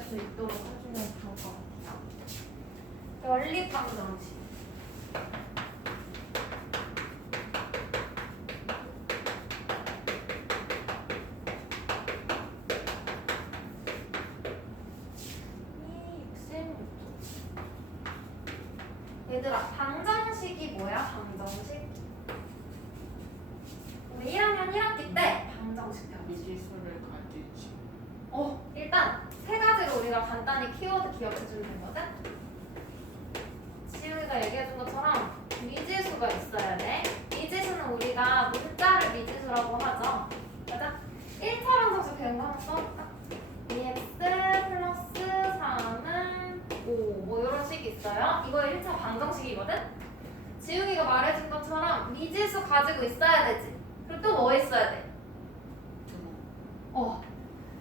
수 있도록 해주면 좋을 것 같아요. 연립방정식. 얘들아, 방정식이 뭐야? 방정식? 우리 1학년 1학기 때 방정식 배웠지? 미지수를 가지지. 일단 세 가지로 우리가 간단히 키워드 기억해주면 되거든? 지우이가 얘기해준 것처럼 미지수가 있어야 돼. 미지수는 우리가 문자를 미지수라고 하죠. 맞아? 1차 방정식 배운 거 한번 써볼까? 2x 플러스 3은 5 뭐 이런 식이 있어요. 이거 1차 방정식이거든? 지우이가 말해준 것처럼 미지수 가지고 있어야 되지. 그리고 또 뭐 있어야 돼?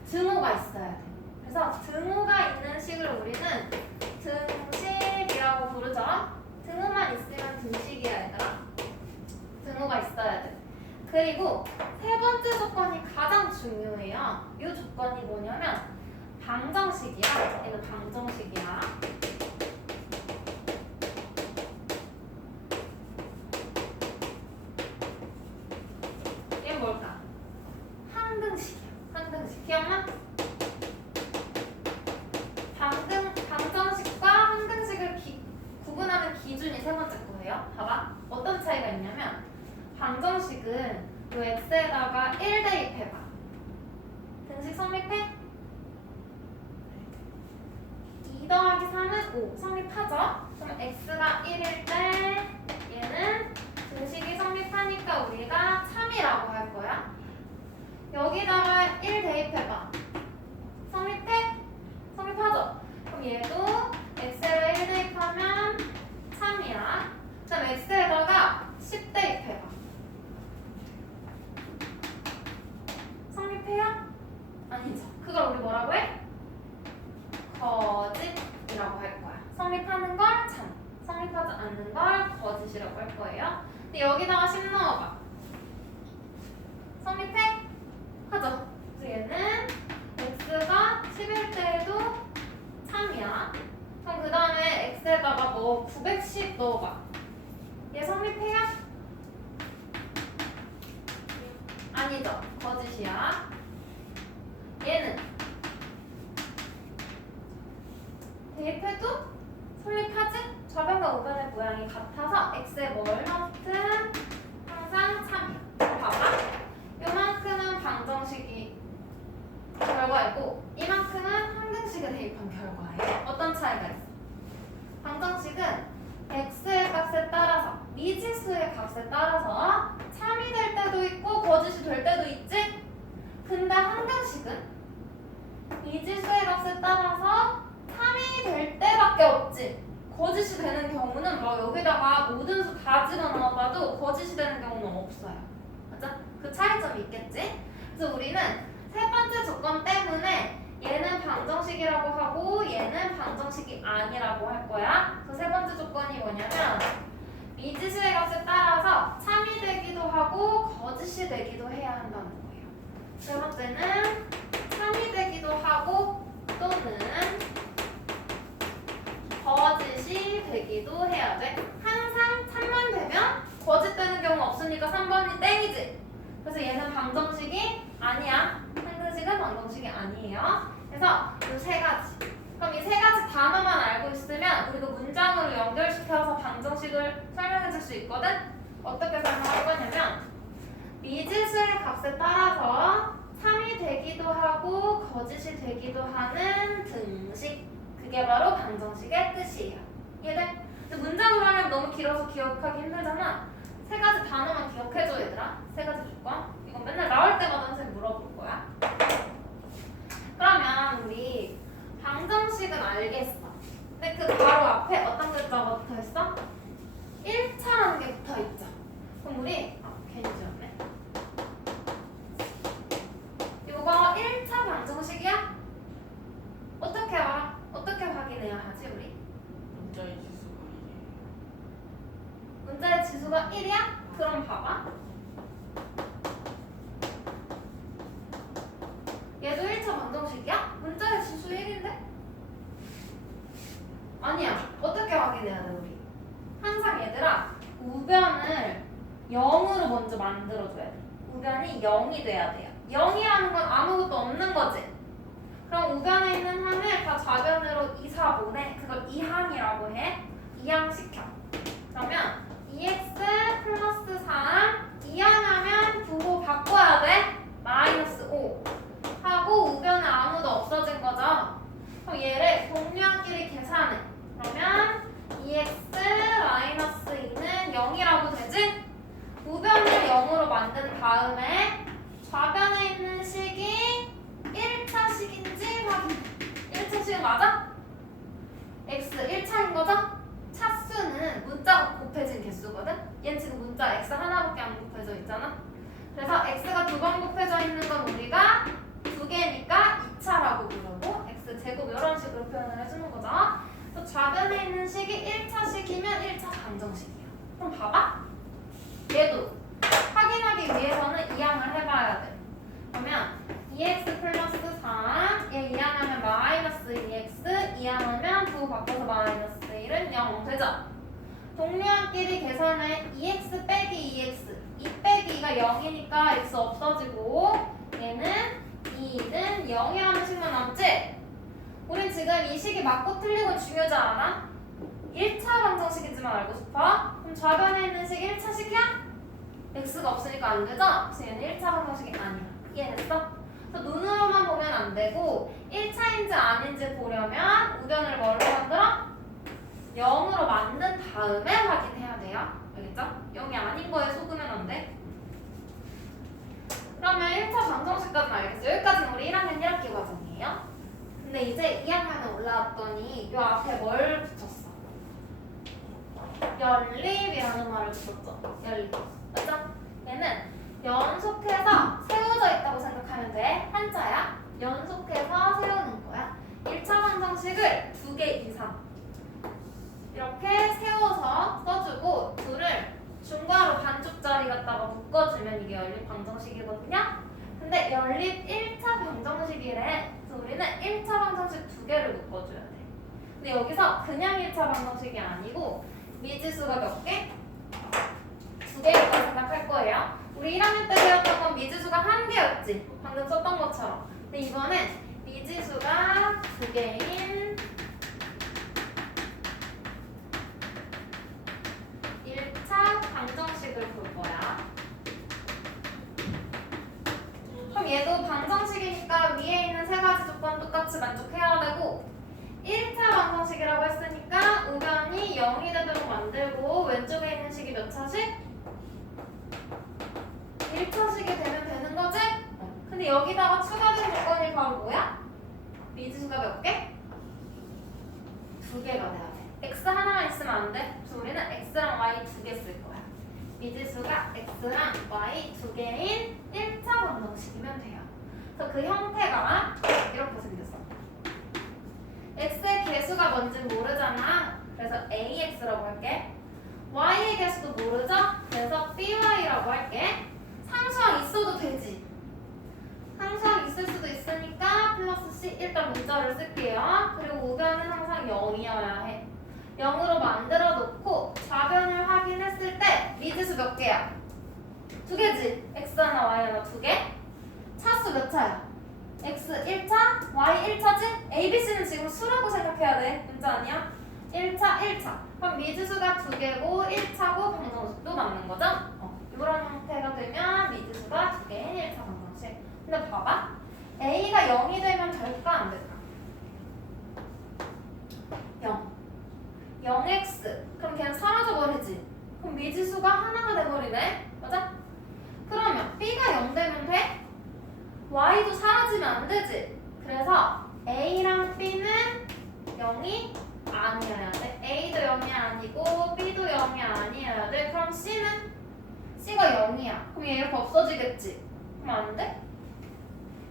등호가 있어야 돼. 그래서 등호가 있는 식을 우리는 등식이라고 부르죠. 등호만 있으면 등식이야, 얘들아. 등호가 있어야 돼. 그리고 세 번째 조건이 가장 중요해요. 이 조건이 뭐냐면 방정식이야. 얘는 방정식이야. 얘는 뭘까? 항등식이야. 항등식. 기억나? 방정식과 항등식을 구분하는 기준이 세 번째 거예요. 봐봐. 어떤 차이가 있냐면 방정식은 요 x에다가 1 대입해봐. 등식 성립해? 2 더하기 3은 5. 성립하죠? 그럼 x가 1일 때 얘는 등식이 성립하니까 우리가 3이라고 할 거야. 여기다가 1 대입해봐. 성립해? 성립하죠? 그럼 얘도 x에다 1 대입하면 3이야. 그 다음 x에다가 10 대입해봐. 성립해요? 아니죠. 그걸 우리 뭐라고 해? 거짓이라고 할 거야. 성립하는 걸 참, 성립하지 않는 걸 거짓이라고 할 거예요. 근데 여기다가 10 넣어봐. 성립해? 하죠. 그래서 얘는 x가 10일 때에도 3이야. 그럼 그 다음에 x에다가 뭐 910 넣어봐. 얘 성립해요? 아니죠. 거짓이야. 얘는 대입해도 성립하지? 좌변과 우변의 모양이 같아서 x에 뭘 넣든 항상 3이야. 봐봐. 요만큼은 방정식이 결과이고 이만큼은 항등식에 대입한 결과예요. 어떤 차이가 있어? 방정식은 x의 값에 따라서 미지수의 값에 따라서 3이 될 때도 있고 거짓이 될 때도 있지? 근데 항등식은 미지수의 값에 따라서 3이 될 때밖에 없지. 거짓이 되는 경우는 막 여기다가 모든 수 다 집어넣어봐도 거짓이 되는 경우는 없어요. 맞아? 그 차이점이 있겠지? 그래서 우리는 세 번째 조건 때문에 얘는 방정식이라고 하고 얘는 방정식이 아니라고 할 거야. 그 세 번째 조건이 뭐냐면 미지수의 값에 따라서 3이 되기도 하고 거짓이 되기도 해야 한다는 거예요. 세 번째는 3이 되기도 하고 또는 거짓이 되기도 해야 돼. 항상 3만 되면 거짓되는 경우 없으니까 3번이 땡이지. 그래서 얘는 방정식이 아니야. 항등식은 방정식이 아니에요. 그래서 이 세 가지. 그럼 이 세 가지 단어만 알고 있으면 우리가 문장으로 연결시켜서 방정식을 설명해 줄 수 있거든? 어떻게 설명할 거냐면 미지수의 값에 따라서 3이 되기도 하고 거짓이 되기도 하는 등식. 그게 바로 방정식의 뜻이에요. 이해돼? 근데 문장으로 하면 너무 길어서 기억하기 힘들잖아. 세 가지 단어만 기억해줘, 얘들아. 세 가지 조건. 이건 맨날 나올 때마다 선생님 물어볼 거야. 그러면 우리 방정식은 알겠어. 근데 그 바로 앞에 어떤 글자가 붙어 있어? 1차라는 게 붙어 있죠. 그럼 우리 괜히 지웠네. 이거 1차 방정식이야? 어떻게 알아? 어떻게 확인해야 하지, 우리? 문자의 지수가 1이에요. 문자의 지수가 1이야? 그럼 봐봐. 얘도 1차 방정식이야? 문자의 지수 1인데? 0이야. 어떻게 확인해야 돼 우리? 항상 얘들아 우변을 0으로 먼저 만들어줘야 돼. 우변이 0이 돼야 돼요. 0이라는 건 아무것도 없는 거지. 그럼 우변에 있는 항을 다 좌변으로 2, 4 보내. 그걸 2항이라고 해. 2항 시켜. 그러면 2x 플러스 3 2항하면 부호 바꿔야 돼. 마이너스 5 하고 우변에 아무도 없어진 거죠. 그럼 얘를 동류한끼리 계산해. 그러면 2x 마이너스 2는 0이라고 되지? 우변을 0으로 만든 다음에 좌변에 있는 식이 1차 식인지 확인. 1차 식 맞아? x 1차인 거죠? 차수는 문자가 곱해진 개수거든? 얘는 지금 문자 x 하나밖에 안 곱해져 있잖아? 그래서 x가 2번 곱해져 있는 건 우리가 2개니까 2차라고 부르고 x 제곱 이런 식으로 표현을 해주는 거죠. 또 좌변에 있는 식이 1차 식이면 1차 방정식이야. 그럼 봐봐. 얘도 확인하기 위해서는 2항을 해봐야 돼. 그러면 2x 플러스 4, 얘 2항하면 마이너스 2x, 2항하면 부호 바꿔서 마이너스 1은 0 되죠? 동류한끼리 계산해. 2x 빼기 2x, 2 빼기 2가 0이니까 x 없어지고 얘는 2는 0이라는 식만 남지? 우린 지금 이 식이 맞고 틀리고 중요하지 않아? 1차 방정식인지만 알고 싶어? 그럼 좌변에 있는 식 1차 식이야? x가 없으니까 안 되죠? 그래서 얘는 1차 방정식이 아니야. 이해됐어? 그래서 눈으로만 보면 안 되고 1차인지 아닌지 보려면 우변을 뭘로 만들어? 0으로 만든 다음에 확인해야 돼요. 알겠죠? 0이 아닌 거에 속으면 안 돼. 그러면 1차 방정식까지는 알겠어. 여기까지는 우리 1학년 1학기 과정이에요. 근데 이제 2학년에 올라왔더니 요 앞에 뭘 붙였어? 연립이라는 말을 붙였죠. 연립. 맞죠? 얘는 연속해서 세워져 있다고 생각하면 돼. 한자야. 연속해서 세우는 거야. 1차 방정식을 2개 이상 이렇게 세워서 써주고 둘을 중괄호 반쪽짜리 갖다가 묶어주면 이게 연립 방정식이거든요. 근데 연립 1차 방정식이래. 그래서 우리는 1차 방정식 2개를 묶어줘야 돼. 근데 여기서 그냥 1차 방정식이 아니고 미지수가 몇 개? 2개라고 생각할 거예요. 우리 1학년 때 배웠던 건 미지수가 1개였지. 방금 썼던 것처럼. 근데 이번엔 미지수가 2개인 1차 방정식을 볼 거야. 그럼 얘도 방정식이니까 위에 있는 세 가지 조건 똑같이 만족해야 되고 1차 방정식이라고 했으니까 우변이 0이 되도록 만들고 왼쪽에 있는 식이 몇 차식? 1차식이 되면 되는 거지? 근데 여기다가 추가된 조건이 바로 뭐야? 미지수가 몇 개? 2개가 돼야 돼. x 하나만 있으면 안 돼. 그래서 우리는 x랑 y 2개 쓸 거야. 미지수가 x랑 y 2개인 1차 방정식이면 돼요. 그래서 그 형태가 이렇게 생겼어. x의 개수가 뭔진 모르잖아. 그래서 ax라고 할게. y의 개수도 모르죠? 그래서 by라고 할게. 상수항 있어도 되지. 상수항 있을 수도 있으니까 플러스 c 일단 문자를 쓸게요. 그리고 우변은 항상 0이어야 해. 0으로 만들어 놓고 좌변을 확인했을 때 미지수 몇 개야? 2개지? x 하나 y 하나 2개? 차수 몇 차야? x 1차, y 1차지? a, b, c는 지금 수라고 생각해야 돼. 문자 아니야? 1차, 1차. 그럼 미지수가 2개고 1차고 방정식도 맞는 거죠? 이런 형태가 되면 미지수가 2개인 1차 방정식. 근데 봐봐. a가 0이 되면 될까 안 될까? 0. 0x. 그럼 걔는 사라져버리지. 그럼 미지수가 하나가 돼버리네. 맞아? 그러면 b가 0 되면 돼? y도 사라지면 안 되지. 그래서 a랑 b는 0이 아니어야 돼. a도 0이 아니고 b도 0이 아니어야 돼. 그럼 c는? c가 0이야. 그럼 얘 이렇게 없어지겠지. 그럼 안 돼?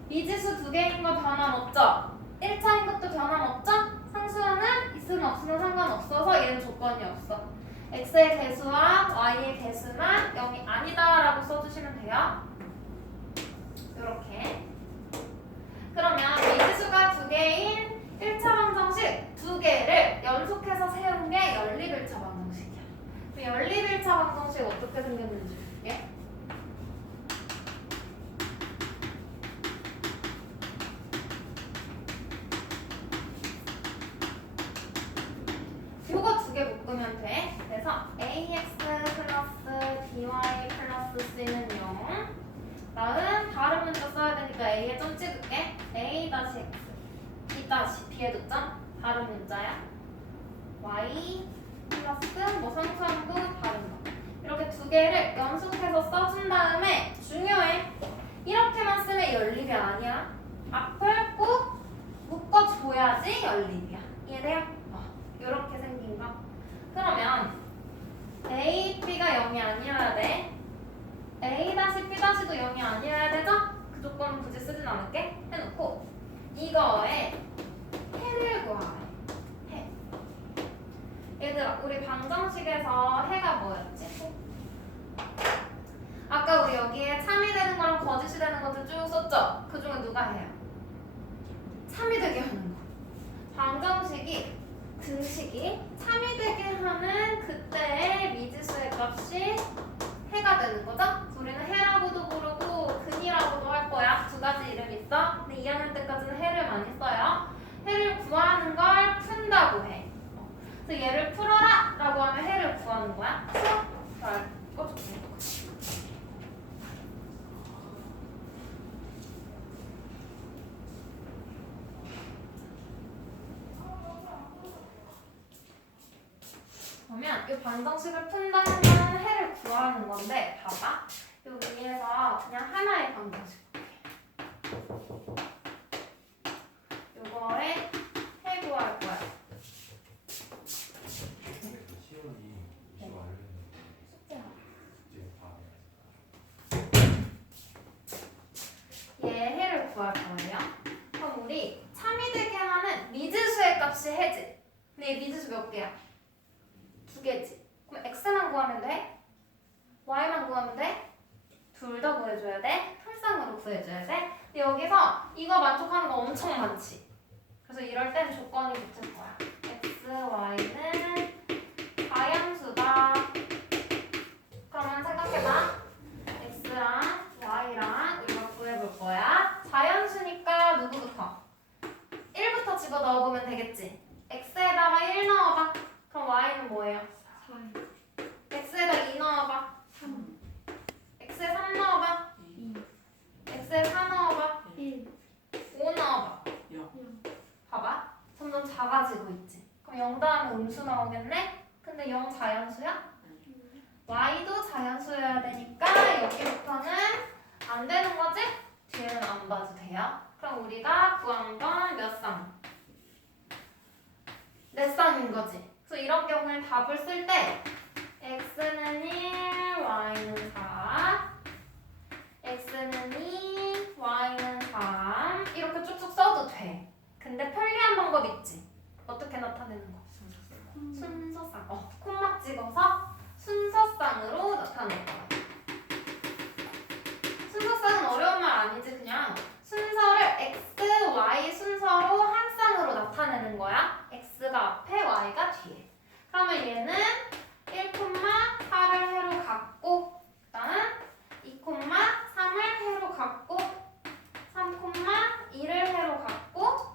미지수 2개인 거 변함없죠? 1차인 것도 변함없죠? 상수항은 있으면 없으면 상관없어서 얘는 조건이 없어. x의 개수와 y의 개수만 0이 아니다 라고 써주시면 돼요. 이렇게. 그러면 미지수가 2개인 1차 방정식 2개를 연속해서 ax 플러스 by 플러스 c는 0. 다음 다른 문자 써야 되니까 a에 점 찍을게. a 다시 x, b 다시 b에도 점. 다른 문자야. y 플러스 뭐 상수함수 다른 거. 이렇게 두 개를 연속해서 써준 다음에 중요해. 이렇게만 쓰면 연립이 아니야. 앞을 꼭 묶어줘야지 연립이야. 이해돼요? 이렇게 생긴 거. 그러면 a, b가 0이 아니어야 돼. a 다시 b 다시도 0이 아니어야 되죠? 그 조건은 굳이 쓰진 않을게. 해놓고 이거에 해를 구하래. 해. 얘들아, 우리 방정식에서 해가 뭐였지? 아까 우리 여기에 참이 되는 거랑 거짓이 되는 것들 쭉 썼죠? 그 중에 누가 해야? 참이 되게 하는 거. 방정식이 등식이 참이 되게 하는 그때의 미지수의 값이 해가 되는 거죠? 우리는 해라고도 부르고 근이라고도 할 거야. 두 가지 이름 있어. 근데 2학년 때까지는 해를 많이 써요. 해를 구하는 걸 푼다고 해. 그래서 얘를 풀어라 라고 하면 해를 구하는 거야. 풀어? 자, 꺼줄게. 그러면 이 방정식을 푼다면 해를 구하는 건데 봐봐. 여기 위에서 그냥 하나의 방정식 볼게. 요거에 해 구할 거야. 얘 해를 구할 거예요. 그럼 우리 참이 되게 하는 미지수의 값이 해지. 근데 이 미지수 몇 개야? 두 개지. 그럼 x만 구하면 돼? y만 구하면 돼? 둘 다 구해줘야 돼? 풀상으로 구해줘야 돼? 근데 여기서 이거 만족하는 거 엄청 많지. 그래서 이럴 땐 조건이 붙을 거야. x, y는 자연수다. 그러면 생각해봐. x랑 y랑 우리가 구해볼 거야. 자연수니까 누구부터? 1부터 집어넣어보면 되겠지. x에다가 1 넣어봐. 그럼 y는 뭐예요? 4. x에다 2 넣어봐. 3. x에 3 넣어봐. 2. x에 4 넣어봐. 1. 5 넣어봐. 0. 봐봐. 점점 작아지고 있지. 그럼 0 다음에 음수 나오겠네? 근데 0 자연수야? y도 자연수여야 되니까 여기부터는 안 되는 거지? 뒤에는 안 봐도 돼요. 그럼 우리가 구한 건 몇 쌍? 4쌍인 거지. 그래서 이런 경우에 답을 쓸 때 x는 1, y는 4, x는 2, y는 3 이렇게 쭉쭉 써도 돼. 근데 편리한 방법 있지? 어떻게 나타내는 거? 순서쌍. 콤마 찍어서 순서쌍으로 나타낼 거야. 순서쌍은 어려운 말 아니지. 그냥 순서를 x, y 순서로 한 쌍으로 나타내는 거야. x가 앞에, y가 뒤에. 그러면 얘는 1,4를 해로 갖고, 그다음 2,3을 해로 갖고, 3,2를 해로 갖고,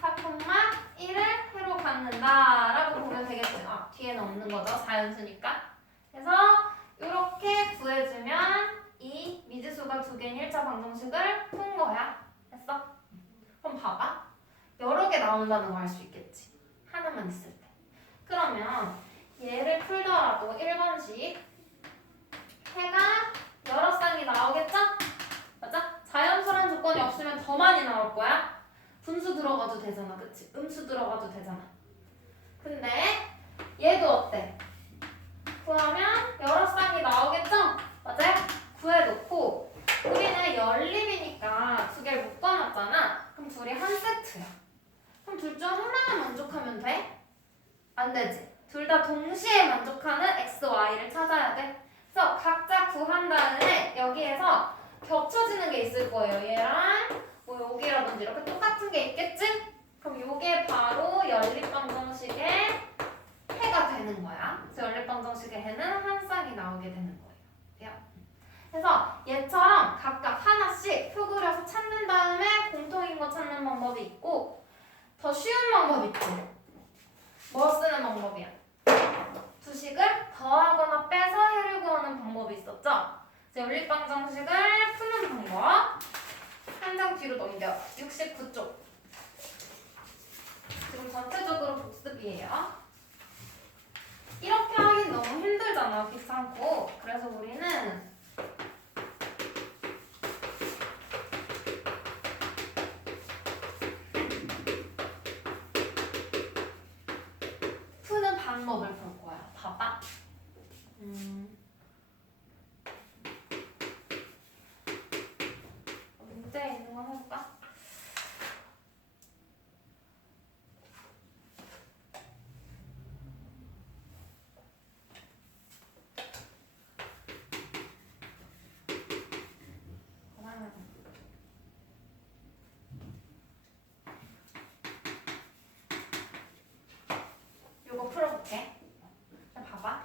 4,1을 해로 갖는다라고 보면 되겠지. 뒤에는 없는 거죠. 자연수니까. 그래서 이렇게 구해주면 이 미지수가 두 개인 1차 방정식을 푼 거야. 됐어? 그럼 봐봐. 여러 개 나온다는 거 알 수 있겠지. 하나만 있을 때. 그러면 얘를 풀더라도 1번식 해가 여러 쌍이 나오겠죠? 맞아? 자연수란 조건이 없으면 더 많이 나올 거야. 분수 들어가도 되잖아. 그치? 음수 들어가도 되잖아. 근데 얘도 어때? 구하면 여러 쌍이 나오겠죠? 맞아요? 구해놓고 우리는 연립이니까 두 개를 묶어놨잖아. 그럼 둘이 한 세트야. 그럼 둘 중 하나만 만족하면 돼? 안 되지. 둘 다 동시에 만족하는 x, y를 찾아야 돼. 그래서 각자 구한 다음에 여기에서 겹쳐지는 게 있을 거예요. 얘랑 뭐 여기라든지 이렇게 똑같은 게 있겠지? 그럼 요게 바로 연립방정식의 해가 되는 거야. 그래서 연립방정식의 해는 한 쌍이 나오게 되는 거예요. 그래서 얘처럼 각각 하나씩 표 그려서 찾는 다음에 공통인 거 찾는 방법이 있고 더 쉬운 방법 있지. 뭐 쓰는 방법이야? 두 식을 더하거나 수비예요. 이렇게 하긴 너무 힘들잖아. 귀찮고. 그래서 우리는 푸는 방법을 볼 거야. 봐봐. 문제에 있는 거 해볼까? 요거 풀어볼게. 자, 봐봐.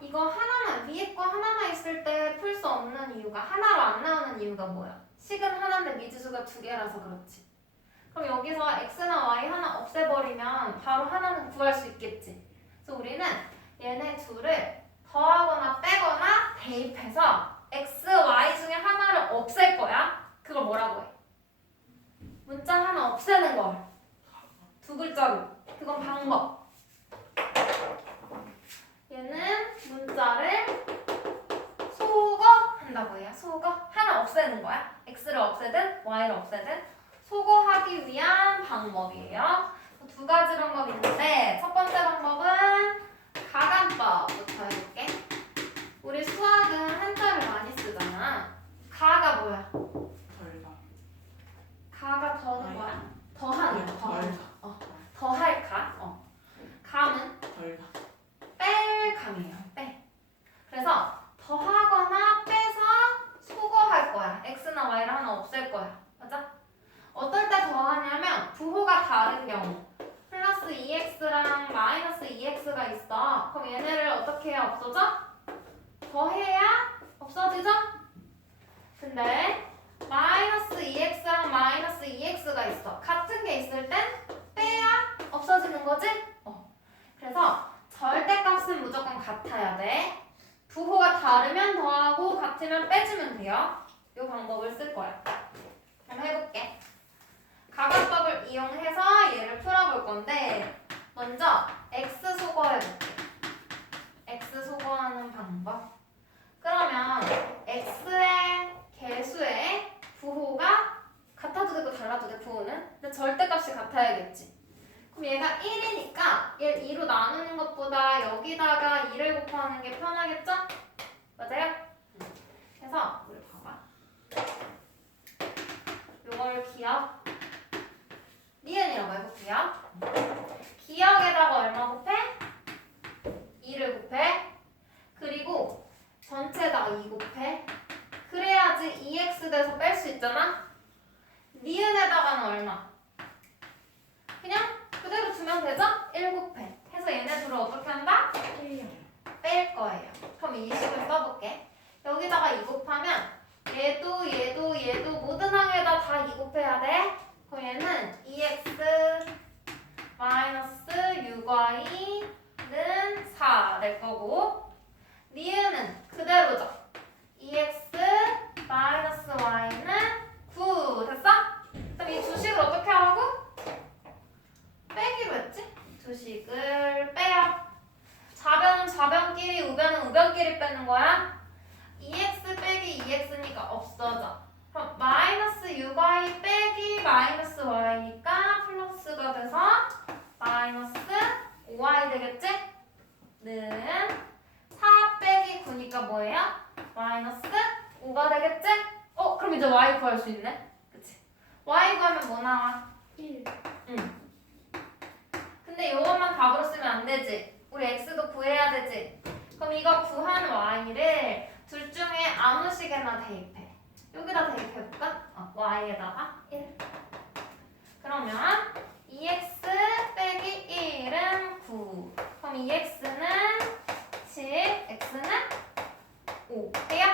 이거 하나만, 위에 거 하나만 있을 때 풀 수 없는 이유가, 하나로 안 나오는 이유가 뭐야? 식은 하나인데 미지수가 두 개라서 그렇지. 그럼 여기서 x나 y 하나 없애버리면 바로 하나는 구할 수 있겠지. 그래서 우리는 얘네 둘을 더하거나 빼거나 대입해서 x, y 중에 하나를 없앨 거야. 그걸 뭐라고 해? 문자 하나 없애는 걸. 두 글자로. 그건 방법. 얘는 문자를 소거한다고 해요. 소거. 하나 없애는 거야. x를 없애든 y를 없애든 소거하기 위한 방법이에요. 두 가지 방법이 있는데 첫 번째 방법은 가간법부터 해볼게. 우리 수학은 한자를 많이 쓰잖아. 가가 뭐야? 덜가. 가가 더는 뭐야? 더하는 거. 더하는 거. 덜가. 더할 가. 감은 덜가. 뺄 감이에요. 빼. 그래서 더하거나 빼서 소거할 거야. x나 y를 하나 없앨 거야. 맞아? 어떨 때 더하냐면 부호가 다른 경우. 플러스 2x랑 마이너스 2x가 있어. 그럼 얘네를 어떻게 해야 없어져? 더해야 없어지죠? 근데 마이너스 2x랑 마이너스 2x가 있어. 같은 게 있을 땐 빼야 없어지는 거지? 그래서 절대값은 무조건 같아야 돼. 부호가 다르면 더하고 같으면 빼주면 돼요. 이 방법을 쓸 거야. 한번 해볼게. 가간법을 이용해서 얘를 풀어볼 건데 먼저 x 소거해볼게. x 소거하는 방법. 그러면 x의 개수의 부호가 같아도 되고 달라도 돼. 부호는. 근데 절대값이 같아야겠지. 그럼 얘가 1이니까 얘를 2로 나누는 것보다 여기다가 2를 곱하는 게 편하겠죠? 맞아요? 그래서 우리 봐봐. 요걸 기억 니은이라고 해볼게요. 기억에다가 얼마 곱해? 2를 곱해. 그리고 전체에다가 2 곱해. 그래야지 2x 돼서 뺄 수 있잖아? 니은에다가는 얼마? 그냥 그대로 두면 되죠? 1 곱해. 해서 얘네 둘을 어떻게 한다? 뺄 거예요. 그럼 이 식을 써볼게. 여기다가 2 곱하면 얘도 모든 항에다 다 2 곱해야 돼. 그럼 얘는 2x 마이너스 6y는 4 될 거고 니은은 그대로죠. 2x 마이너스 y는 9 됐어? 그럼 이 두 식을 어떻게 하라고? 빼기로 했지? 두 식을 빼요. 좌변은 좌변끼리, 우변은 우변끼리 빼는 거야. 2x 빼기 2x니까 없어져. 그럼 마이너스 6y 빼기 마이너스 y니까 플러스가 돼서 마이너스 5y 되겠지? 는 4 빼기 9니까 뭐예요? 마이너스 5가 되겠지? 그럼 이제 y 구할 수 있네? 그치? y 구하면 뭐 나와? 1. 응. 근데 이것만 답으로 쓰면 안 되지. 우리 x도 구해야 되지. 그럼 이거 구한 y를 둘 중에 아무 식에나 대입해. 여기다 대입해볼까? y에다가 1. 그러면 2x 빼기 1은 9. 그럼 2x는 7, x는 5 돼요?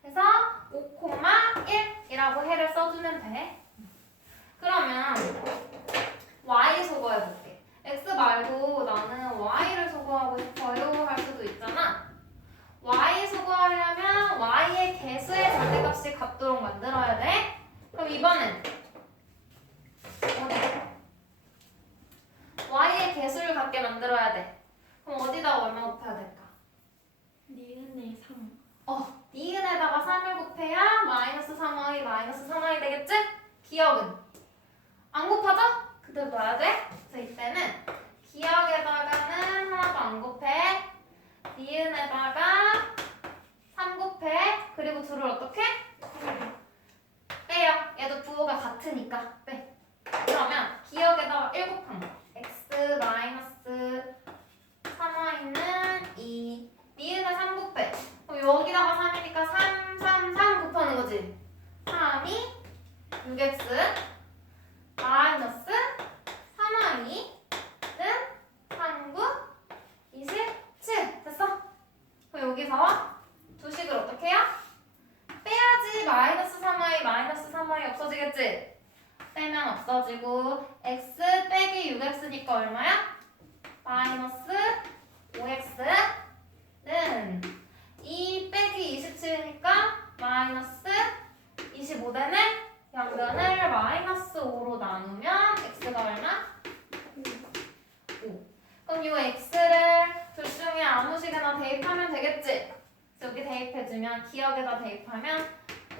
그래서 5,1이라고 해를 써주면 돼. 그러면 y 소거해볼게. x 말고 나는 y를 소거하고 싶어요 할 수도 있잖아. y 소거하려면 y의 개수의 절대값이 같도록 만들어야 돼. 그럼 이번엔 어디? 개 만들어야 돼. 그럼 어디다가 얼마 곱해야 될까? 니은의 3. 니은에다가 3을 곱해야 마이너스 3y 마이너스 3y 되겠지? 기억은 안 곱하죠? 그대로 놔야 돼. 그래서 이때는 기억에다가는 하나도 안 곱해. 니은에다가 3 곱해. 그리고 둘을 어떻게? 빼요. 얘도 부호가 같으니까 빼. 그러면 기억에다가 1 곱한 거. x 마이너스 3y는 2. 니은에 3 곱해. 그럼 여기다가 3이니까 3, 3, 3 곱하는 거지. 3이 6x 마이너스 3y는 3, 9, 27. 됐어? 그럼 여기서 두 식을 어떻게 해요? 빼야지 마이너스 3y 마이너스 3y 없어지겠지? 빼면 없어지고 x 빼기 6x니까 얼마야? 마이너스 5x는 2 빼기 27이니까 마이너스 25되네? 양변을 마이너스 5로 나누면 x가 얼마? 5. 그럼 이 x를 둘 중에 아무 식에나 대입하면 되겠지? 여기 대입해주면 기억에다 대입하면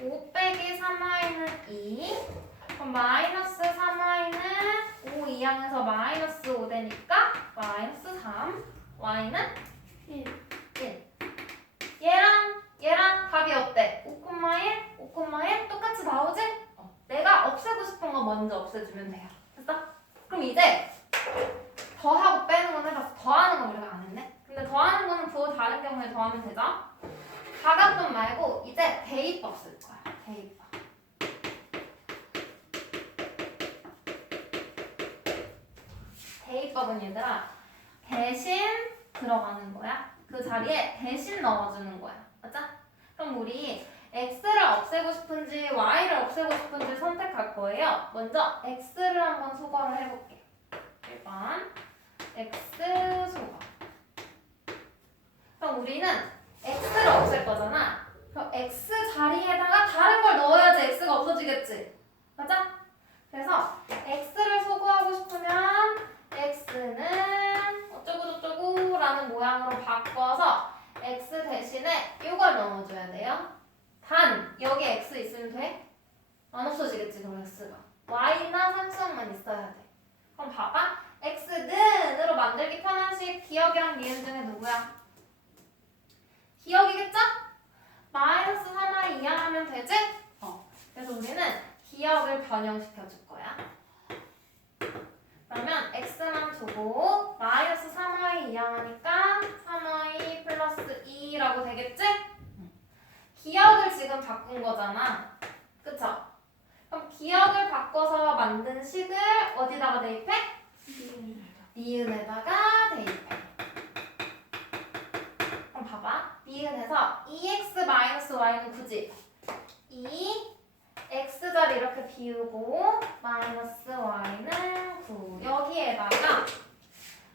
5 빼기 3y는 2. 그럼 마이너스 3y는 5 이항에서 마이너스 5 되니까 마이너스 3. y는 1. 1. 얘랑 답이 어때? 5,1, 5,1 똑같이 나오지? 내가 없애고 싶은 거 먼저 없애주면 돼요. 됐어? 그럼 이제 더하고 빼는 건 해봤어. 더하는 건 우리가 안 했네. 근데 더하는 거는 부호 다른 경우에 더하면 되죠? 가감분 말고 이제 대입법 쓸 거야. 대입법. 대입법은 얘들아 대신 들어가는 거야. 그 자리에 대신 넣어주는 거야. 맞아? 그럼 우리 x를 없애고 싶은지 y를 없애고 싶은지 선택할 거예요. 먼저 x를 한번 소거를 해볼게요. 1번 x 소거. 그럼 우리는 x를 없앨 거잖아. 그럼 x 자리에다가 다른 걸 넣어야지 x가 없어지겠지. 맞아? 그래서 x를 소거하고 싶으면 x는 어쩌고저쩌고 라는 모양으로 바꿔서 x 대신에 이걸 넣어줘야 돼요. 단 여기 x 있으면 돼? 안 없어지겠지 그럼 x가. y나 상수항만 있어야 돼. 그럼 봐봐. x는으로 만들기 편한 식 기억이랑 니은 중에 누구야? 기억이겠죠? 마이너스 3y 이항하면 되지? 그래서 우리는 기억을 변형시켜 줄 거야. 그러면 x만 두고 마이너스 3y 이항하니까 3y 플러스 2라고 되겠지? 기억을 지금 바꾼 거잖아. 그쵸? 그럼 기억을 바꿔서 만든 식을 어디다가 대입해? 니은에다가 대입해. 그럼 봐봐. 니은에서 2x-y는 9지? 2x자리 이렇게 비우고 마이너스 y는 9. 여기에다가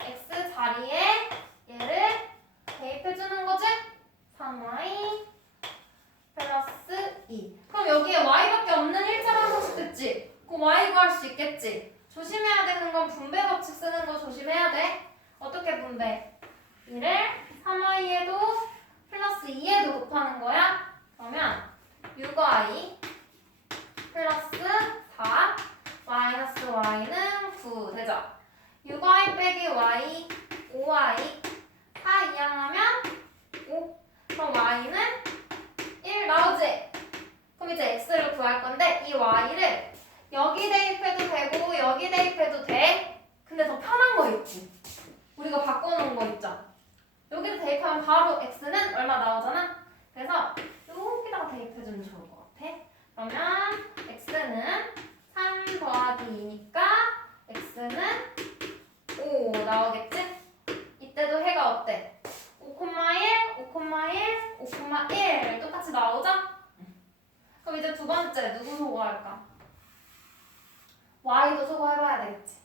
x 자리에 얘를 대입해주는 거지? 3y 플러스 2. 그럼 여기에 y밖에 없는 일자리 상식 됐지? 그럼 y 구할 수 있겠지? 조심해야 되는 건 분배 법칙 쓰는 거 조심해야 돼. 어떻게 분배? 2를 3y에도 플러스 2에도 곱하는 거야? 그러면 6y 플러스 4 마이너스 y는 9 되죠? 6y 빼기 y 5y 4 이항하면 5. 그럼 y는 1 나오지? 그럼 이제 x를 구할 건데 이 y를 여기 대입해도 되고 여기 대입해도 돼. 근데 더 편한 거 있지? 우리가 바꿔놓은 거 있죠? 여기를 대입하면 바로 x는 얼마 나오잖아? 그래서 여기다가 대입해주면 좋을 것 같아. 그러면 x는 3 더하기 2니까 x는 5 나오겠지? 이때도 해가 어때? 5,1, 5,1, 5,1 똑같이 나오죠? 그럼 이제 두 번째 누구 소거할까? y도 소거해봐야 되겠지?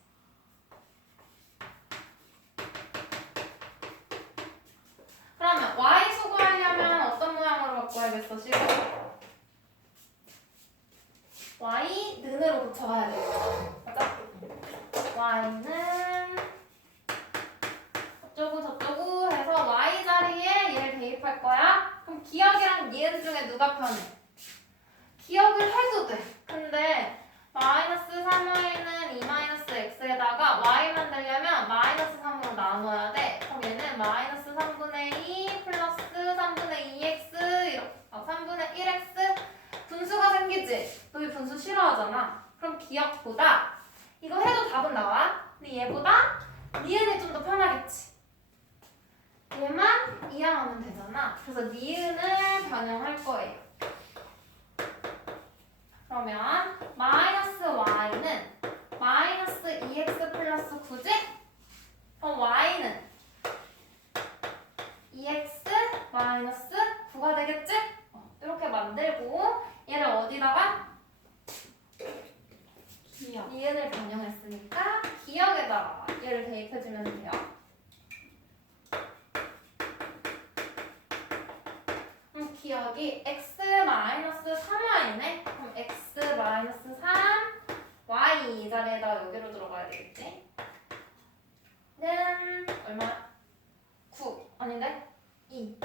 그러면 y 소거하려면 어떤 모양으로 바꿔야겠어, 식을? y 는으로 붙여가야 되겠다. 맞아? y는 누가 편해? 기억을 해도 돼. 근데 마이너스 3y는 2-x에다가 y만 되려면 마이너스 3으로 나눠야 돼. 그럼 얘는 마이너스 3분의 2 플러스 3분의 2x 이렇게 3분의 1x 분수가 생기지? 너희 분수 싫어하잖아. 그럼 기억보다 이거 해도 답은 나와. 근데 얘보다 니은이 좀 더 편하겠지. 얘만 이항하면 되잖아. 그래서 니은을 변형할 거예요. 그러면 마이너스 y는 마이너스 2x 플러스 9지? 그럼 y는 2x 마이너스 9가 되겠지? 이렇게 만들고 얘를 어디다가? 기억. 니은을 변형했으니까 기억에다가 얘를 대입해주면 돼요. 그럼 기억이 x 마이너스 3y네. 그럼 x 마이너스 3 y 이 자리에다 여기로 들어가야 되겠지? 는 얼마? 9 아닌데? 2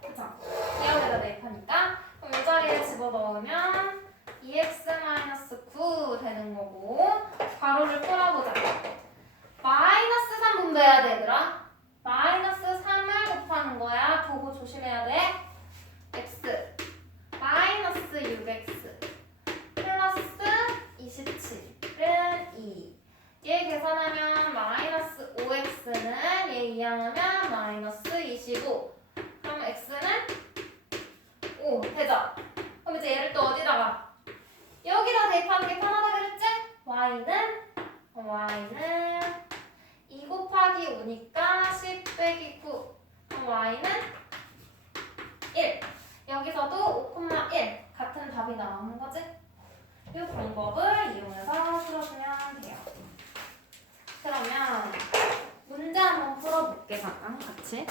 그쵸? 기억에다 대입하니까 그럼 이 자리에 집어넣으면 2x-9 되는 거고 가로를 풀어보자. 마이너스 3 분배해야 돼 얘들아. 마이너스 3을 곱하는 거야. 보고 조심해야 돼. x 마이너스 6x 플러스 27은 2. 얘 계산하면 마이너스 5x는 얘 이항하면 마이너스 25. 그럼 x는 5 되죠? 그럼 이제 얘를 또 어디다가? 여기다 대입하는 게 편하다 그랬지? y는 2 곱하기 5니까 10 빼기 9. 그럼 y는 1. 여기서도 5,1 같은 답이 나오는 거지? 이 방법을 이용해서 풀어주면 돼요. 그러면 문제 한번 풀어볼게 잠깐 같이.